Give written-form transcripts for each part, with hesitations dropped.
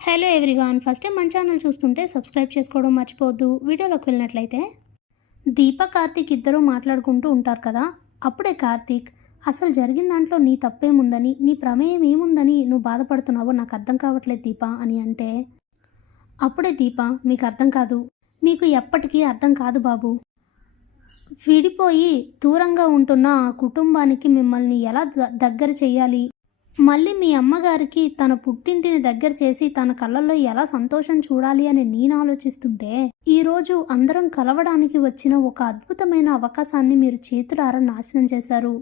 Hello everyone, first time మన channel చూస్తుంటే subscribe చేసుకోవడం మర్చిపోవద్దు. వీడియోలోకి వెళ్ళినట్లయితే దీప కార్తీక్ ఇద్దరు మాట్లాడుకుంటూ ఉంటారు కదా. అప్పుడే కార్తీక్, అసలు జరిగిన దాంట్లో నీ తప్పేముందని, నీ ప్రమేయం ఏముందని నువ్వు బాధపడుతున్నావో నాకు అర్థం కావట్లేదు దీప అని అంటే, అప్పుడే దీప, మీకు అర్థం కాదు, మీకు ఎప్పటికీ అర్థం కాదు బాబు. విడిపోయి దూరంగా ఉంటున్న ఆ కుటుంబానికి మిమ్మల్ని ఎలా దగ్గర చేయాలి, మళ్ళీ మీ అమ్మగారికి తన పుట్టింటిని దగ్గర చేసి తన కళ్ళల్లో ఎలా సంతోషం చూడాలి అని నేను ఆలోచిస్తుంటే, ఈరోజు అందరం కలవడానికి వచ్చిన ఒక అద్భుతమైన అవకాశాన్ని మీరు చేతులారా నాశనం చేశారు.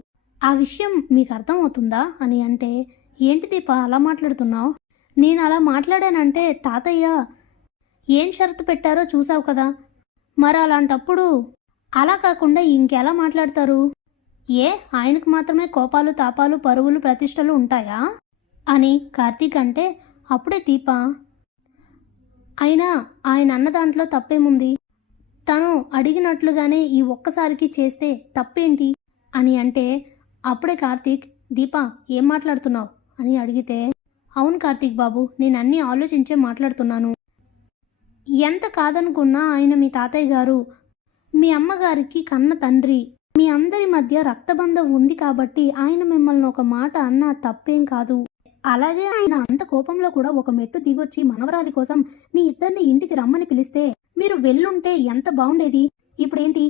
ఆ విషయం మీకు అర్థమవుతుందా అని అంటే, ఏంటి దీప అలా మాట్లాడుతున్నావు? నేను అలా మాట్లాడానంటే తాతయ్య ఏం షరతు పెట్టారో చూసావు కదా, మరి అలాంటప్పుడు అలా కాకుండా ఇంకెలా మాట్లాడతారు? ఏ ఆయనకు మాత్రమే కోపాలు, తాపాలు, పరువులు, ప్రతిష్టలు ఉంటాయా అని కార్తీక్ అంటే, అప్పుడే దీప, అయినా ఆయన అన్న దాంట్లో తప్పేముంది, తను అడిగినట్లుగానే ఈ ఒక్కసారికి చేస్తే తప్పేంటి అని అంటే, అప్పుడే కార్తీక్, దీప ఏం మాట్లాడుతున్నావు అని అడిగితే, అవును కార్తీక్ బాబు, నేను అన్నీ ఆలోచించే మాట్లాడుతున్నాను. ఎంత కాదనుకున్నా ఆయన మీ తాతయ్య గారు, మీ అమ్మగారికి కన్న తండ్రి, మీ అందరి మధ్య రక్తబంధం ఉంది కాబట్టి ఆయన మిమ్మల్ని ఒక మాట అన్నా తప్పేం కాదు. అలాగే ఆయన అంత కోపంలో కూడా ఒక మెట్టు దిగొచ్చి మనవరాలి కోసం మీ ఇద్దరిని ఇంటికి రమ్మని పిలిస్తే మీరు వెళ్ళుంటే ఎంత బాగుండేది. ఇప్పుడేంటి,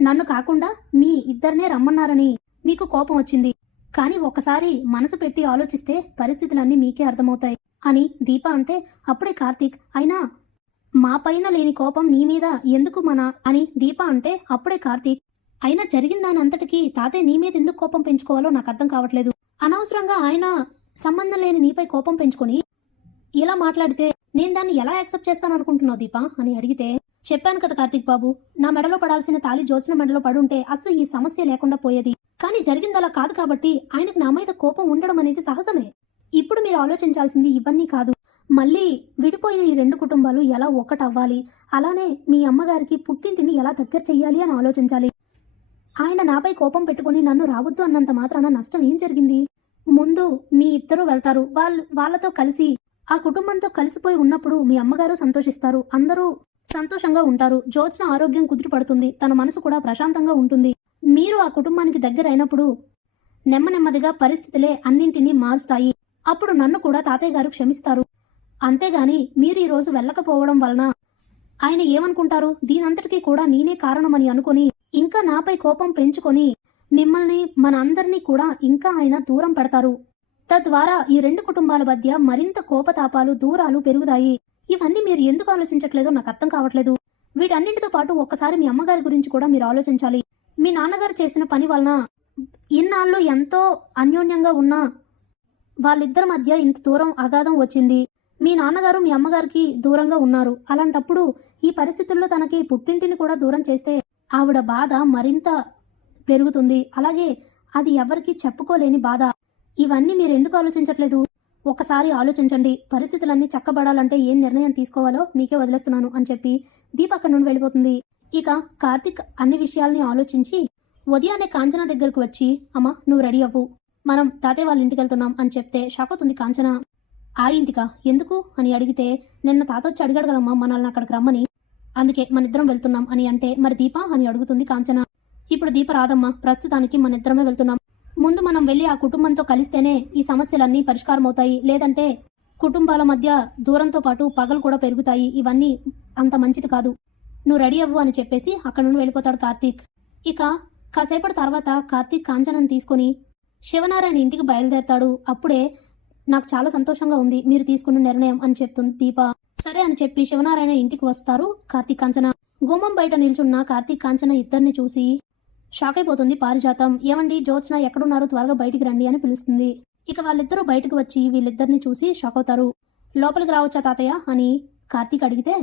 నన్ను కాకుండా మీ ఇద్దరినే రమ్మన్నారని మీకు కోపం వచ్చింది. కానీ ఒకసారి మనసు పెట్టి ఆలోచిస్తే పరిస్థితులన్నీ మీకే అర్థమవుతాయి అని దీప అంటే, అప్పుడే కార్తీక్, అయినా మా పైన లేని కోపం నీ మీద ఎందుకు అని దీప అంటే, అప్పుడే కార్తీక్, అయినా జరిగిన దాని అంతటికీ తాతయ్య నీ మీద ఎందుకు కోపం పెంచుకోవాలో నాకు అర్థం కావట్లేదు. అనవసరంగా ఆయన సంబంధం లేని నీపై కోపం పెంచుకొని ఇలా మాట్లాడితే నేను దాన్ని ఎలా యాక్సెప్ట్ చేస్తాను అనుకుంటున్నావు దీప అని అడిగితే, చెప్పాను కదా కార్తీక్ బాబు, నా మెడలో పడాల్సిన తాళి జ్యోత్స్న మెడలో పడుంటే అసలు ఈ సమస్య లేకుండా పోయేది. కానీ జరిగిందలా కాదు కాబట్టి ఆయనకు నా మీద కోపం ఉండడం అనేది సహజమే. ఇప్పుడు మీరు ఆలోచించాల్సింది ఇవన్నీ కాదు, మళ్ళీ విడిపోయిన ఈ రెండు కుటుంబాలు ఎలా ఒక్కటవ్వాలి, అలానే మీ అమ్మగారికి పుట్టింటిని ఎలా దగ్గర చెయ్యాలి అని ఆలోచించాలి. ఆయన నాపై కోపం పెట్టుకుని నన్ను రావద్దు అన్నంత మాత్రాన నష్టం ఏం జరిగింది? ముందు మీ ఇద్దరు వెళ్తారు, వాళ్ళతో కలిసి ఆ కుటుంబంతో కలిసిపోయి ఉన్నప్పుడు మీ అమ్మగారు సంతోషిస్తారు, అందరూ సంతోషంగా ఉంటారు, జ్యోత్స్న ఆరోగ్యం కుదుటపడుతుంది, తన మనసు కూడా ప్రశాంతంగా ఉంటుంది. మీరు ఆ కుటుంబానికి దగ్గర అయినప్పుడు నెమ్మదిగా పరిస్థితులే అన్నింటినీ మార్చుతాయి. అప్పుడు నన్ను కూడా తాతయ్య గారు క్షమిస్తారు. అంతేగాని మీరు ఈరోజు వెళ్ళకపోవడం వలన ఆయన ఏమనుకుంటారు, దీనంతటికీ కూడా నేనే కారణమని అనుకుని ఇంకా నాపై కోపం పెంచుకొని మిమ్మల్ని మన అందరినీ కూడా ఇంకా ఆయన దూరం పెడతారు. తద్వారా ఈ రెండు కుటుంబాల మధ్య మరింత కోపతాపాలు, దూరాలు పెరుగుతాయి. ఇవన్నీ మీరు ఎందుకు ఆలోచించట్లేదో నాకు అర్థం కావట్లేదు. వీటన్నింటితో పాటు ఒక్కసారి మీ అమ్మగారి గురించి కూడా మీరు ఆలోచించాలి. మీ నాన్నగారు చేసిన పని వలన ఇన్నాళ్ళు ఎంతో అన్యోన్యంగా ఉన్న వాళ్ళిద్దరి మధ్య ఇంత దూరం అగాధం వచ్చింది. మీ నాన్నగారు మీ అమ్మగారికి దూరంగా ఉన్నారు. అలాంటప్పుడు ఈ పరిస్థితుల్లో తనకి పుట్టింటిని కూడా దూరం చేస్తే ఆవిడ బాధ మరింత పెరుగుతుంది. అలాగే అది ఎవరికి చెప్పుకోలేని బాధ. ఇవన్నీ మీరు ఎందుకు ఆలోచించట్లేదు? ఒకసారి ఆలోచించండి. పరిస్థితులన్నీ చక్కబడాలంటే ఏం నిర్ణయం తీసుకోవాలో మీకే వదిలేస్తున్నాను అని చెప్పి దీప అక్కడి నుండి వెళ్ళిపోతుంది. ఇక కార్తీక్ అన్ని విషయాల్ని ఆలోచించి ఉదయాన్నే కాంచన దగ్గరకు వచ్చి, అమ్మ నువ్వు రెడీ అవ్వు, మనం తాతయ్య వాళ్ళ ఇంటికి వెళ్తున్నాం అని చెప్తే షాక్ అవుతుంది కాంచన. ఆ ఇంటికా, ఎందుకు అని అడిగితే, నిన్న తాత వచ్చి అడిగాడు కదమ్మా మనల్ని అక్కడికి రమ్మని, అందుకే మన ఇద్దరం వెళ్తున్నాం అని అంటే, మరి దీప అని అడుగుతుంది కాంచన. ఇప్పుడు దీప రాదమ్మా, ప్రస్తుతానికి మన ఇద్దరమే వెళ్తున్నాం. ముందు మనం వెళ్ళి ఆ కుటుంబంతో కలిస్తేనే ఈ సమస్యలన్నీ పరిష్కారం అవుతాయి, లేదంటే కుటుంబాల మధ్య దూరంతో పాటు పగలు కూడా పెరుగుతాయి. ఇవన్నీ అంత మంచిది కాదు, నువ్వు రెడీ అవ్వు అని చెప్పేసి అక్కడ నుండి వెళ్ళిపోతాడు కార్తీక్. ఇక కాసేపటి తర్వాత కార్తీక్ కాంచనని తీసుకొని శివనారాయణ ఇంటికి బయలుదేరతాడు. అప్పుడే నాకు చాలా సంతోషంగా ఉంది మీరు తీసుకున్న నిర్ణయం అని చెప్తుంది దీప. సరే అని చెప్పి శివనారాయణ ఇంటికి వస్తారు కార్తీక్, కాంచన. గుమ్మం బయట నిల్చున్న కార్తీక్, కాంచన ఇద్దరిని చూసి షాక్ అయిపోతుంది పారిజాతం. ఏమండి జ్యోత్స్న ఎక్కడున్నారు, త్వరగా బయటికి రండి అని పిలుస్తుంది. ఇక వాళ్ళిద్దరూ బయటకు వచ్చి వీళ్ళిద్దరిని చూసి షాక్ అవుతారు. లోపలికి రావచ్చా తాతయ్య అని కార్తీక్ అడిగితే,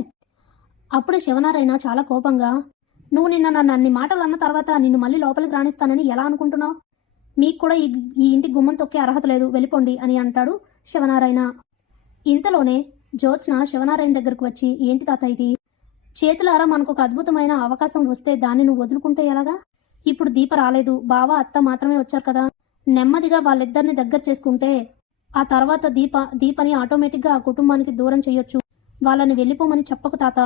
అప్పుడే శివనారాయణ చాలా కోపంగా, నువ్వు నిన్న నన్ను అన్ని మాటలు అన్న తర్వాత నిన్ను మళ్ళీ లోపలికి రాణిస్తానని ఎలా అనుకుంటున్నావు? మీకు కూడా ఈ ఇంటి గుమ్మం తొక్కే అర్హత లేదు, వెళ్ళిపోండి అని అంటాడు శివనారాయణ. ఇంతలోనే జ్యోత్స్న శివనారాయణ దగ్గరకు వచ్చి, ఏంటి తాత ఇది, చేతులారా మనకు ఒక అద్భుతమైన అవకాశం వస్తే దాన్ని నువ్వు వదులుకుంటే ఎలాగా? ఇప్పుడు దీప రాలేదు, బావ అత్త మాత్రమే వచ్చారు కదా, నెమ్మదిగా వాళ్ళిద్దరిని దగ్గర చేసుకుంటే ఆ తర్వాత దీపని ఆటోమేటిక్గా ఆ కుటుంబానికి దూరం చేయొచ్చు. వాళ్ళని వెళ్ళిపోమని చెప్పకు తాత,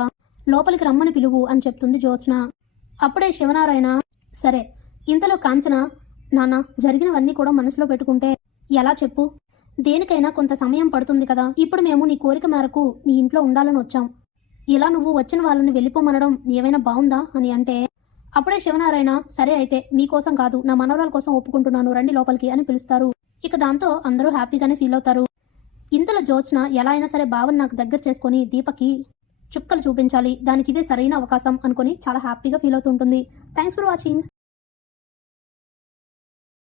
లోపలికి రమ్మని పిలువు అని చెప్తుంది జ్యోత్స్న. అప్పుడే శివనారాయణ, సరే ఇంతలో కాంచన, నాన్న జరిగినవన్నీ కూడా మనసులో పెట్టుకుంటే ఎలా చెప్పు, దేనికైనా కొంత సమయం పడుతుంది కదా, ఇప్పుడు మేము నీ కోరిక మేరకు మీ ఇంట్లో ఉండాలని వచ్చాం, ఇలా నువ్వు వచ్చిన వాళ్ళని వెళ్ళిపోమనడం ఏమైనా బాగుందా అని అంటే, అప్పుడే శివనారాయణ, సరే అయితే మీకోసం కాదు నా మనవరాల కోసం ఒప్పుకుంటున్నాను, రండి లోపలికి అని పిలుస్తారు. ఇక దాంతో అందరూ హ్యాపీగానే ఫీల్ అవుతారు. ఇంతలో జ్యోత్స్న ఎలా అయినా సరే బావని నాకు దగ్గర చేసుకొని దీపకి చుక్కలు చూపించాలి, దానికి ఇదే సరైన అవకాశం అనుకొని చాలా హ్యాపీగా ఫీల్ అవుతుంటుంది. Thanks for watching.